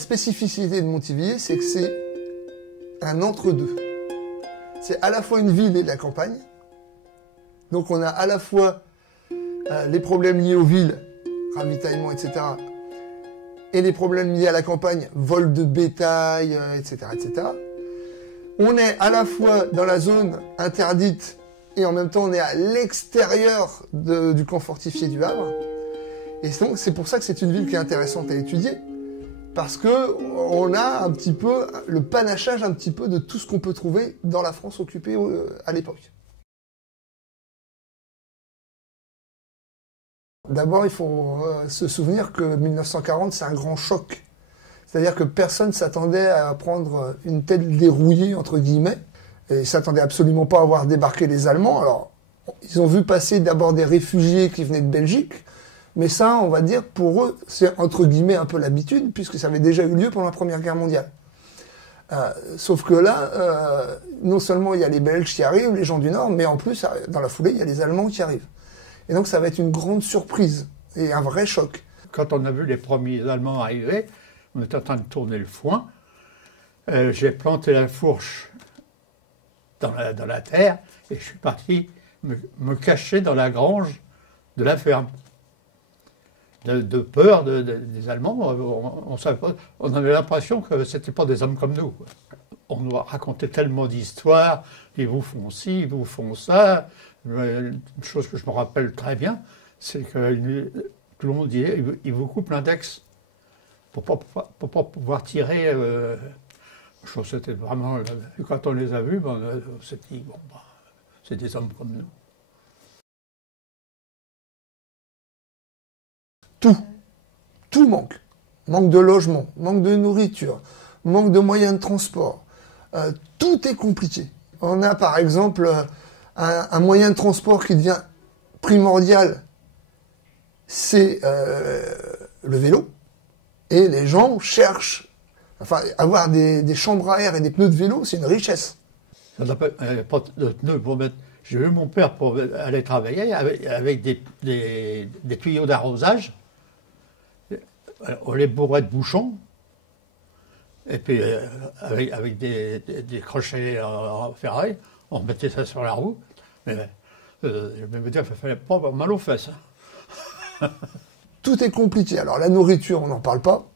spécificité de Montivilliers, c'est que c'est un entre-deux. C'est à la fois une ville et de la campagne. Donc on a à la fois les problèmes liés aux villes, ravitaillement, etc., et les problèmes liés à la campagne, vol de bétail, etc., etc. On est à la fois dans la zone interdite et en même temps on est à l'extérieur du camp fortifié du Havre. Et donc c'est pour ça que c'est une ville qui est intéressante à étudier, parce que on a un petit peu le panachage un petit peu de tout ce qu'on peut trouver dans la France occupée à l'époque. D'abord, il faut se souvenir que 1940, c'est un grand choc. C'est-à-dire que personne ne s'attendait à prendre une tête dérouillée, entre guillemets, et ils ne s'attendaient absolument pas à voir débarquer les Allemands. Alors, ils ont vu passer d'abord des réfugiés qui venaient de Belgique, mais ça, on va dire, pour eux, c'est entre guillemets un peu l'habitude, puisque ça avait déjà eu lieu pendant la Première Guerre mondiale. Sauf que là, non seulement il y a les Belges qui arrivent, les gens du Nord, mais en plus, dans la foulée, il y a les Allemands qui arrivent. Et donc ça va être une grande surprise et un vrai choc. Quand on a vu les premiers Allemands arriver, on était en train de tourner le foin. J'ai planté la fourche dans la terre et je suis parti me cacher dans la grange de la ferme. De peur des Allemands, on avait l'impression que ce n'étaient pas des hommes comme nous. On nous racontait tellement d'histoires, ils vous font ci, ils vous font ça. Une chose que je me rappelle très bien, c'est que tout le monde disait ils vous coupent l'index pour pas pouvoir tirer. C'était vraiment, quand on les a vus, on s'est dit bon, c'est des hommes comme nous. Tout manque. Manque de logement, manque de nourriture, manque de moyens de transport. Tout est compliqué. On a par exemple un moyen de transport qui devient primordial, c'est le vélo. Et les gens cherchent, enfin, avoir des chambres à air et des pneus de vélo, c'est une richesse. Ça n'a pas de pneus pour mettre. J'ai vu mon père pour aller travailler avec des tuyaux d'arrosage. On les bourrait de bouchons, et puis avec des crochets en ferraille, on mettait ça sur la roue. Mais je vais me dire qu'il ne fallait pas avoir mal aux fesses. Tout est compliqué. Alors la nourriture, on n'en parle pas.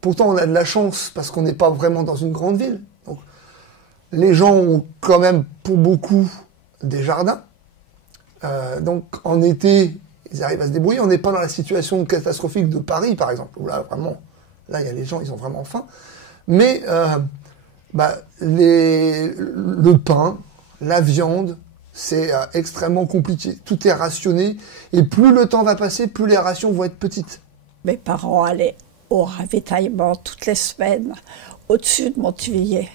Pourtant, on a de la chance parce qu'on n'est pas vraiment dans une grande ville. Donc, les gens ont quand même, pour beaucoup, des jardins. Donc en été, ils arrivent à se débrouiller. On n'est pas dans la situation catastrophique de Paris, par exemple, où là, vraiment, là, il y a les gens, ils ont vraiment faim. Mais le pain, la viande, c'est extrêmement compliqué. Tout est rationné. Et plus le temps va passer, plus les rations vont être petites. Mes parents allaient au ravitaillement toutes les semaines, au-dessus de Montivilliers.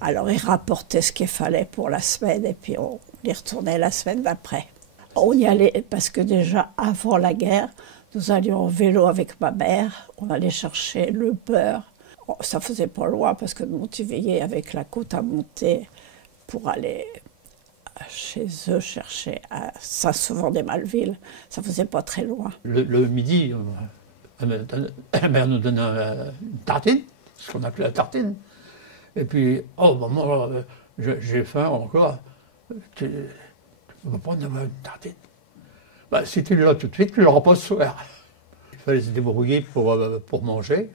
Alors, ils rapportaient ce qu'il fallait pour la semaine, et puis on y retournait la semaine d'après. On y allait parce que déjà, avant la guerre, nous allions en vélo avec ma mère. On allait chercher le beurre. Ça faisait pas loin parce que de Montivilliers, avec la côte à monter, pour aller chez eux chercher à Saint-Sauvant-des-Malvilles, ça faisait pas très loin. Le midi, la mère nous donnait une tartine, ce qu'on appelait la tartine. Et puis, oh, maman, j'ai faim encore. Tu peux prendre une tartine. Si tu l'as tout de suite, tu l'auras pas ce soir. Il fallait se débrouiller pour manger.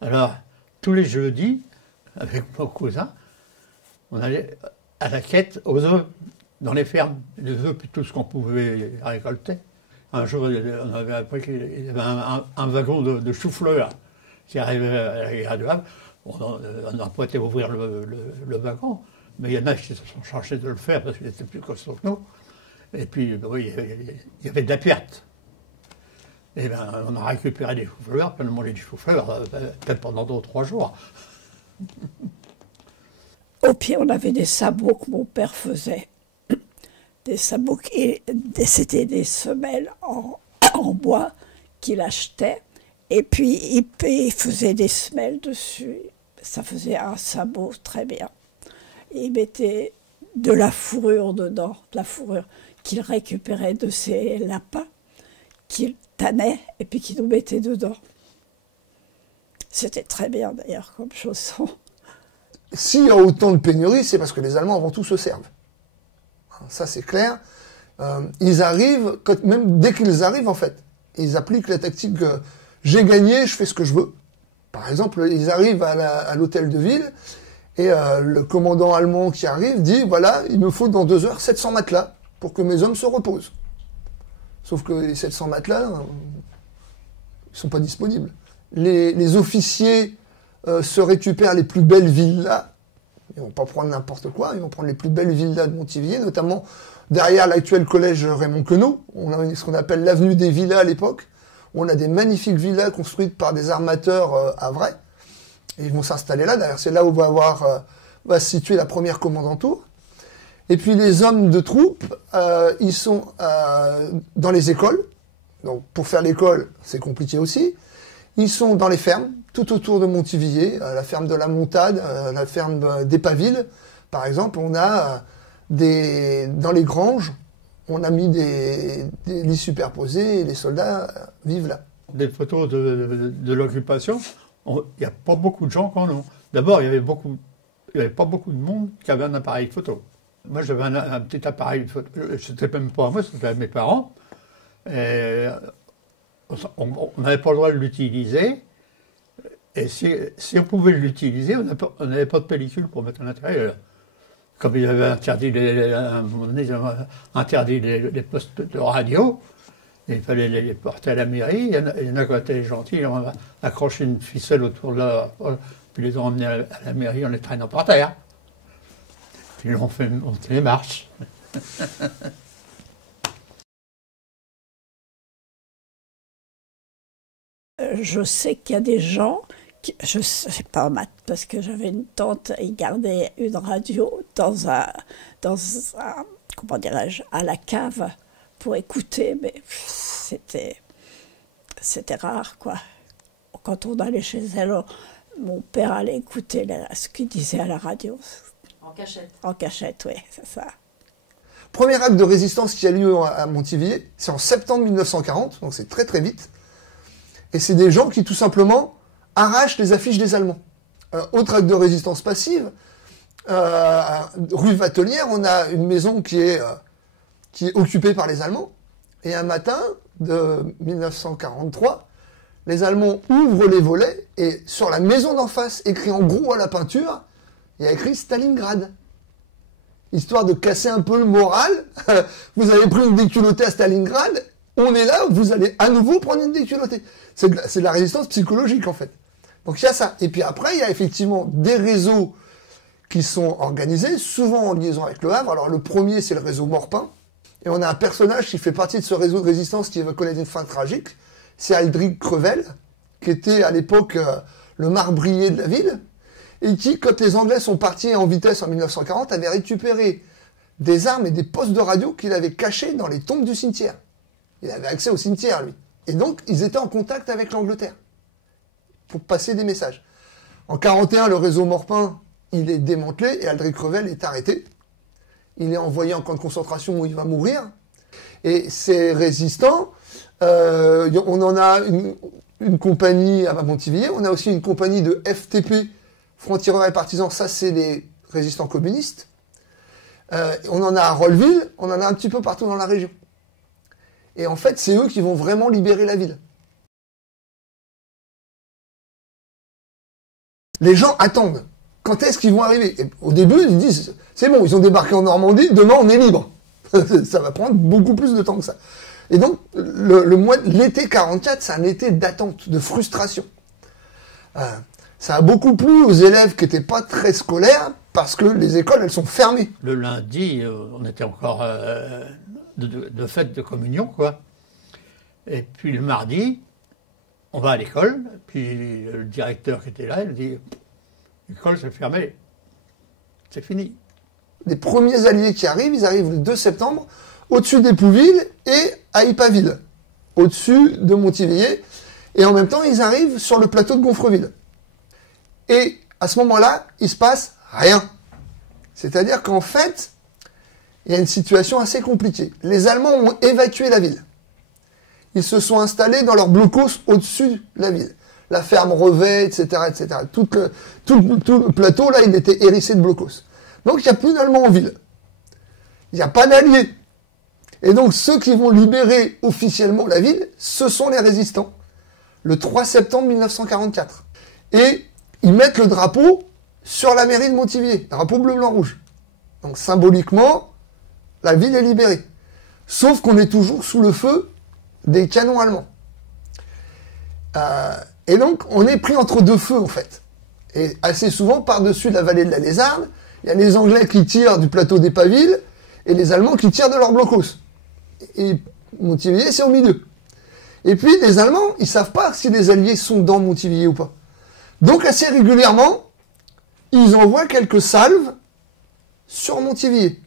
Alors, tous les jeudis, avec mon cousin, on allait à la quête aux œufs, dans les fermes. Les œufs, puis tout ce qu'on pouvait récolter. Un jour, on avait appris qu'il y avait un wagon de chou-fleur qui arrivait à la gare du Havre. On n'a pas été ouvrir le wagon, mais il y en a qui se sont chargés de le faire parce qu'il était plus costaud que nous. Et puis, oui, il y avait de la perte. Et bien, on a récupéré des choux-fleurs, puis on a mangé du chou-fleur, peut-être pendant 2 ou 3 jours. Au pied, on avait des sabots que mon père faisait. Des sabots, c'était des semelles en bois qu'il achetait. Et puis, il faisait des semelles dessus. Ça faisait un sabot très bien. Et il mettait de la fourrure dedans, de la fourrure qu'il récupérait de ses lapins, qu'il tannait et puis qu'il nous mettait dedans. C'était très bien d'ailleurs comme chanson. S'il y a autant de pénuries, c'est parce que les Allemands avant tout se servent. Ça c'est clair. Ils arrivent, même dès qu'ils arrivent en fait, ils appliquent la tactique j'ai gagné, je fais ce que je veux. Par exemple, ils arrivent à l'hôtel de ville et le commandant allemand qui arrive dit voilà, il me faut dans 2 heures 700 matelas pour que mes hommes se reposent. Sauf que les 700 matelas, ils sont pas disponibles. Les officiers se récupèrent les plus belles villas. Ils vont pas prendre n'importe quoi, ils vont prendre les plus belles villas de Montivier, notamment derrière l'actuel collège Raymond Queneau. On a ce qu'on appelle l'avenue des villas à l'époque. On a des magnifiques villas construites par des armateurs à Vray. Et ils vont s'installer là. D'ailleurs, c'est là où va se situer la première commandanture. Et puis les hommes de troupe, ils sont dans les écoles. Donc pour faire l'école, c'est compliqué aussi. Ils sont dans les fermes, tout autour de Montivier, la ferme de la Montade, la ferme d'Épaville. Par exemple, on a dans les granges, on a mis des lits superposés et les soldats vivent là. Des photos de l'occupation, il n'y a pas beaucoup de gens qui en ont. D'abord, il n'y avait pas beaucoup de monde qui avait un appareil photo. Moi, j'avais un petit appareil photo. C'était même pas à moi, c'était à mes parents. Et on n'avait pas le droit de l'utiliser. Et si on pouvait l'utiliser, on n'avait pas de pellicule pour mettre à l'intérieur. Comme il avait interdit les postes de radio, il fallait les porter à la mairie. Il y en a qui étaient gentils, on a accroché une ficelle autour de la... Puis les ont emmenés à la mairie en les traînant par terre. Puis ils ont fait monter les marches. Je sais qu'il y a des gens, je ne sais pas parce que j'avais une tante, ils gardaient une radio dans un comment dirais-je, à la cave pour écouter, mais c'était rare, quoi. Quand on allait chez elle, mon père allait écouter ce qu'il disait à la radio. En cachette. En cachette, oui, c'est ça. Premier acte de résistance qui a lieu à Montivier, c'est en septembre 1940, donc c'est très très vite. Et c'est des gens qui tout simplement arrachent les affiches des Allemands. Autre acte de résistance passive, rue Vatelière, on a une maison qui est occupée par les Allemands. Et un matin de 1943, les Allemands ouvrent les volets et sur la maison d'en face, écrit en gros à la peinture, il y a écrit Stalingrad. Histoire de casser un peu le moral. Vous avez pris une déculottée à Stalingrad, on est là, vous allez à nouveau prendre une déculottée. C'est de la résistance psychologique en fait. Donc il y a ça. Et puis après, il y a effectivement des réseaux qui sont organisés, souvent en liaison avec le Havre. Alors le premier, c'est le réseau Morpin. Et on a un personnage qui fait partie de ce réseau de résistance qui va connaître une fin tragique. C'est Aldrich Crevel, qui était à l'époque le marbrier de la ville, et qui, quand les Anglais sont partis en vitesse en 1940, avait récupéré des armes et des postes de radio qu'il avait cachés dans les tombes du cimetière. Il avait accès au cimetière, lui. Et donc, ils étaient en contact avec l'Angleterre pour passer des messages. En 1941, le réseau Morpin, il est démantelé et Aldrich Crevel est arrêté. Il est envoyé en camp de concentration où il va mourir. Et ces résistants, on en a une compagnie à Montivier, on a aussi une compagnie de FTP, Francs-Tireurs et Partisans, ça c'est les résistants communistes. On en a à Rolleville, on en a un petit peu partout dans la région. Et en fait, c'est eux qui vont vraiment libérer la ville. Les gens attendent. Quand est-ce qu'ils vont arriver? Et au début, ils disent, c'est bon, ils ont débarqué en Normandie, demain on est libre. Ça va prendre beaucoup plus de temps que ça. Et donc, l'été 44, c'est un été d'attente, de frustration. Ça a beaucoup plu aux élèves qui n'étaient pas très scolaires, parce que les écoles, elles sont fermées. Le lundi, on était encore de fête de communion, quoi. Et puis le mardi, on va à l'école, puis le directeur qui était là, il dit « L'école, c'est fermé. C'est fini. » Les premiers alliés qui arrivent, ils arrivent le 2 septembre, au-dessus d'Épouville et à Ipaville, au-dessus de Montivier, et en même temps, ils arrivent sur le plateau de Gonfreville. Et à ce moment-là, il se passe rien. C'est-à-dire qu'en fait, il y a une situation assez compliquée. Les Allemands ont évacué la ville. Ils se sont installés dans leurs blocos au-dessus de la ville. la ferme Revet, etc., etc. Tout le plateau, là, il était hérissé de blocos. Donc, il n'y a plus d'Allemands en ville. Il n'y a pas d'alliés. Et donc, ceux qui vont libérer officiellement la ville, ce sont les résistants. Le 3 septembre 1944. Et ils mettent le drapeau sur la mairie de Montivier. Drapeau bleu-blanc-rouge. Donc, symboliquement, la ville est libérée. Sauf qu'on est toujours sous le feu des canons allemands. Et donc, on est pris entre deux feux, en fait. Et assez souvent, par-dessus la vallée de la Lézarde, il y a les Anglais qui tirent du plateau des Pavilles et les Allemands qui tirent de leurs blocos. Et Montivier, c'est au milieu. Et puis, les Allemands, ils savent pas si les Alliés sont dans Montivier ou pas. Donc, assez régulièrement, ils envoient quelques salves sur Montivier.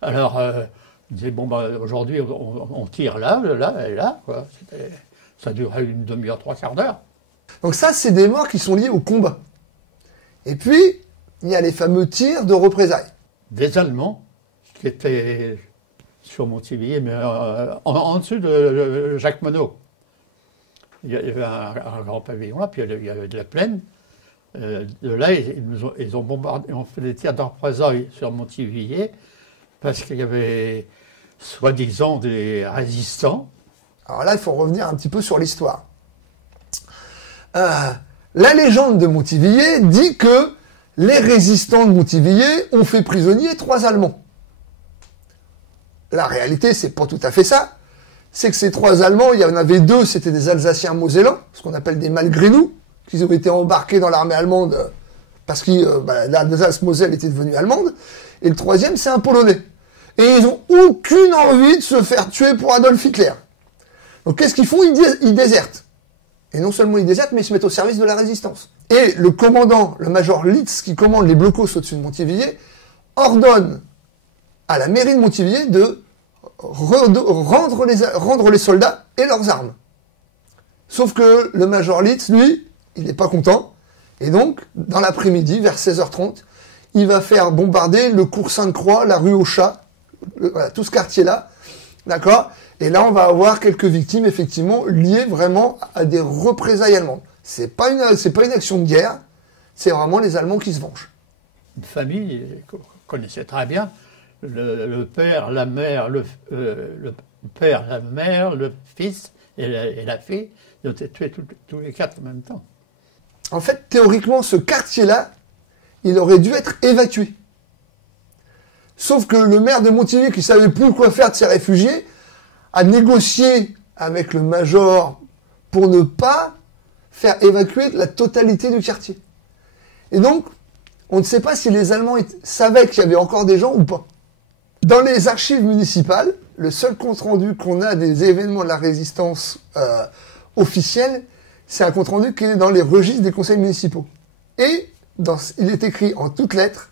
Alors, on disait, bon, bah, aujourd'hui, on tire là, là et là, quoi. Ça durait une demi-heure, 3/4 d'heure. Donc ça, c'est des morts qui sont liés au combat. Et puis, il y a les fameux tirs de représailles. Des Allemands qui étaient sur Montivier, mais en dessous de Jacques Monod. Il y avait un grand pavillon là, puis il y avait de la plaine. De là, ils ont bombardé, ont fait des tirs de représailles sur Montivier, parce qu'il y avait, soi-disant, des résistants. Alors là, il faut revenir un petit peu sur l'histoire. La légende de Montivier dit que les résistants de Montivier ont fait prisonnier 3 Allemands. La réalité, c'est pas tout à fait ça. C'est que ces 3 Allemands, il y en avait 2, c'était des Alsaciens mosellans, ce qu'on appelle des malgré nous, qui ont été embarqués dans l'armée allemande parce que l'Alsace-Moselle était devenue allemande. Et le 3e, c'est un Polonais. Et ils ont aucune envie de se faire tuer pour Adolf Hitler. Donc qu'est-ce qu'ils font? Ils désertent. Et non seulement ils désertent, mais ils se mettent au service de la résistance. Et le commandant, le major Litz, qui commande les blocos au-dessus de Montivier, ordonne à la mairie de Montivier de rendre les soldats et leurs armes. Sauf que le major Litz, lui, il n'est pas content. Et donc, dans l'après-midi, vers 16h30, il va faire bombarder le cours Sainte-Croix, la rue aux Chats, voilà, tout ce quartier-là. D'accord? Et là, on va avoir quelques victimes, effectivement, liées vraiment à des représailles allemandes. C'est pas une action de guerre, c'est vraiment les Allemands qui se vengent. Une famille qu'on connaissait très bien, le père, la mère, le fils et la fille, ils ont été tués tous les 4 en même temps. En fait, théoriquement, ce quartier-là, il aurait dû être évacué. Sauf que le maire de Montivier, qui savait plus quoi faire de ces réfugiés, a négocié avec le major pour ne pas faire évacuer la totalité du quartier. Et donc, on ne sait pas si les Allemands savaient qu'il y avait encore des gens ou pas. Dans les archives municipales, le seul compte-rendu qu'on a des événements de la résistance officielle, c'est un compte-rendu qui est dans les registres des conseils municipaux. Et il est écrit en toutes lettres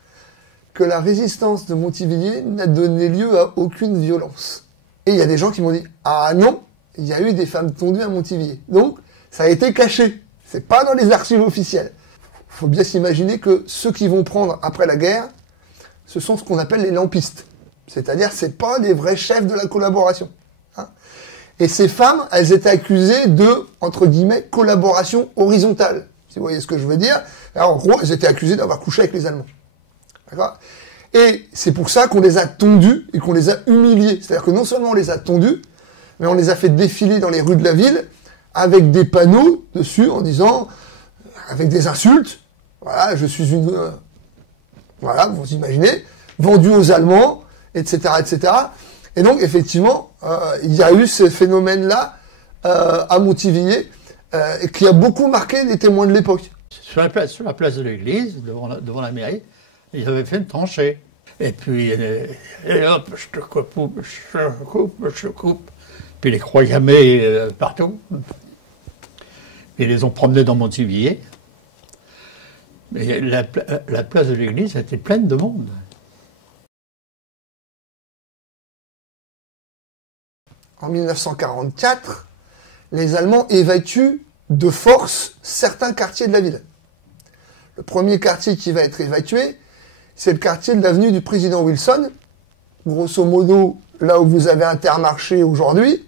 que la résistance de Montivier n'a donné lieu à aucune violence. Et il y a des gens qui m'ont dit « Ah non, il y a eu des femmes tondues à Montivier. » Donc, ça a été caché. C'est pas dans les archives officielles. Il faut bien s'imaginer que ceux qui vont prendre après la guerre, ce sont ce qu'on appelle les lampistes. C'est-à-dire, c'est pas les vrais chefs de la collaboration. Hein. Et ces femmes, elles étaient accusées de, entre guillemets, collaboration horizontale. Si vous voyez ce que je veux dire. Alors, en gros, elles étaient accusées d'avoir couché avec les Allemands. D'accord ? Et c'est pour ça qu'on les a tondues et qu'on les a humiliées. C'est-à-dire que non seulement on les a tondues, mais on les a fait défiler dans les rues de la ville avec des panneaux dessus en disant, avec des insultes, voilà, je suis une, voilà, vous imaginez, vendue aux Allemands, etc., etc. Et donc, effectivement, il y a eu ce phénomène-là à Montivier qui a beaucoup marqué les témoins de l'époque. Sur la place de l'église, devant la mairie, ils avaient fait une tranchée. Et puis, et hop, je te coupe, je coupe. Puis les croix gammées partout. Ils les ont promenés dans Montivier. Mais la place de l'église était pleine de monde. En 1944, les Allemands évacuent de force certains quartiers de la ville. Le premier quartier qui va être évacué, c'est le quartier de l'avenue du président Wilson, grosso modo là où vous avez Intermarché aujourd'hui,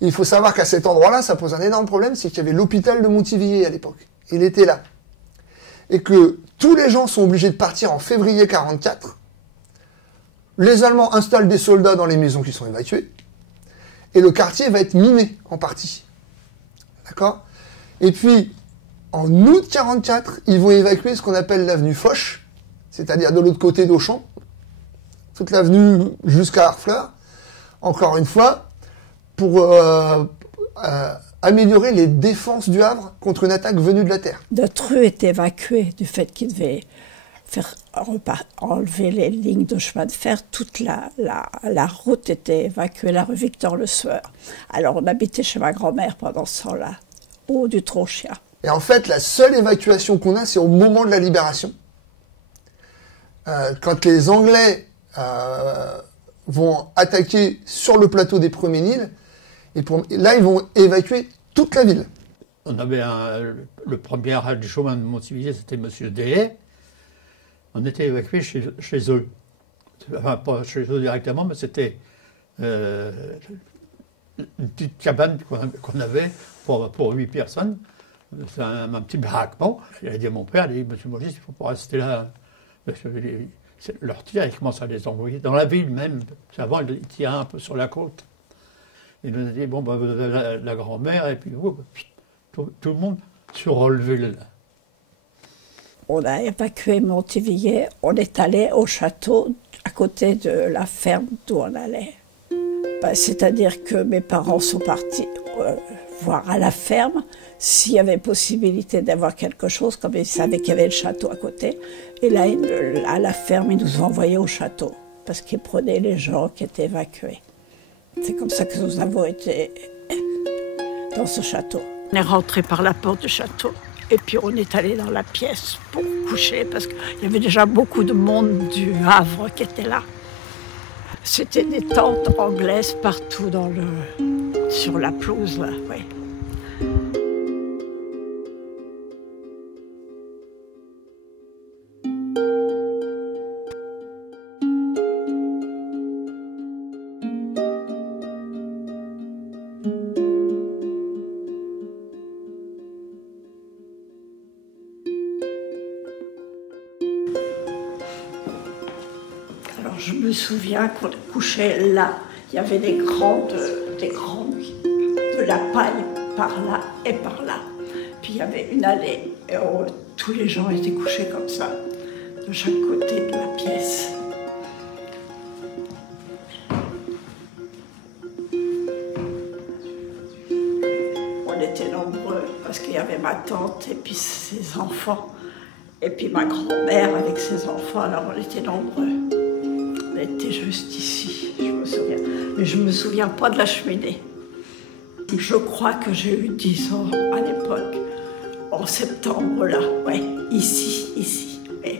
Il faut savoir qu'à cet endroit-là, ça pose un énorme problème, c'est qu'il y avait l'hôpital de Montivilliers à l'époque. Il était là. Et que tous les gens sont obligés de partir en février 1944. Les Allemands installent des soldats dans les maisons qui sont évacuées. Et le quartier va être miné en partie. D'accord? Et puis, en août 1944, ils vont évacuer ce qu'on appelle l'avenue Foch, c'est-à-dire de l'autre côté d'Auchan, toute l'avenue jusqu'à Harfleur, encore une fois, pour améliorer les défenses du Havre contre une attaque venue de la terre. Notre rue est évacuée du fait qu'il devait enlever les lignes de chemin de fer. Toute la route était évacuée, la rue Victor Le Sueur. Alors on habitait chez ma grand-mère pendant ce temps-là, au haut du Tronchia. Et en fait, la seule évacuation qu'on a, c'est au moment de la libération. Quand les Anglais vont attaquer sur le plateau des Premiers Nils, et là, ils vont évacuer toute la ville. On avait le premier arrêt du chemin de Montivilliers, c'était M. Dehaye. On était évacués chez eux. Enfin, pas chez eux directement, mais c'était une petite cabane qu'on avait pour 8 personnes. C'est un petit baraquement. Il a dit à mon père, il a dit, monsieur Maurice, il ne faut pas rester là. Parce que leur tir, ils commencent à les envoyer dans la ville même. Avant, ils tiraient un peu sur la côte. Il nous a dit, bon, bah, vous avez la grand-mère, et puis tout le monde se relevait là. On a évacué Montivilliers, on est allé au château à côté de la ferme d'où on allait. C'est-à-dire que mes parents sont partis voir à la ferme s'il y avait possibilité d'avoir quelque chose, comme ils savaient qu'il y avait le château à côté. Et là, à la ferme, ils nous ont envoyés au château, parce qu'ils prenaient les gens qui étaient évacués. C'est comme ça que nous avons été dans ce château. On est rentré par la porte du château. Et puis on est allé dans la pièce pour coucher, parce qu'il y avait déjà beaucoup de monde du Havre qui était là. C'était des tentes anglaises partout sur la pelouse, là, oui. Alors je me souviens qu'on couchait là. Il y avait de la paille par là et par là. Puis il y avait une allée et tous les gens étaient couchés comme ça, de chaque côté de la pièce. On était nombreux parce qu'il y avait ma tante et puis ses enfants. Et puis ma grand-mère avec ses enfants, alors on était nombreux. On était juste ici, je me souviens. Mais je ne me souviens pas de la cheminée. Je crois que j'ai eu 10 ans à l'époque, en septembre là, ouais, ici, ouais.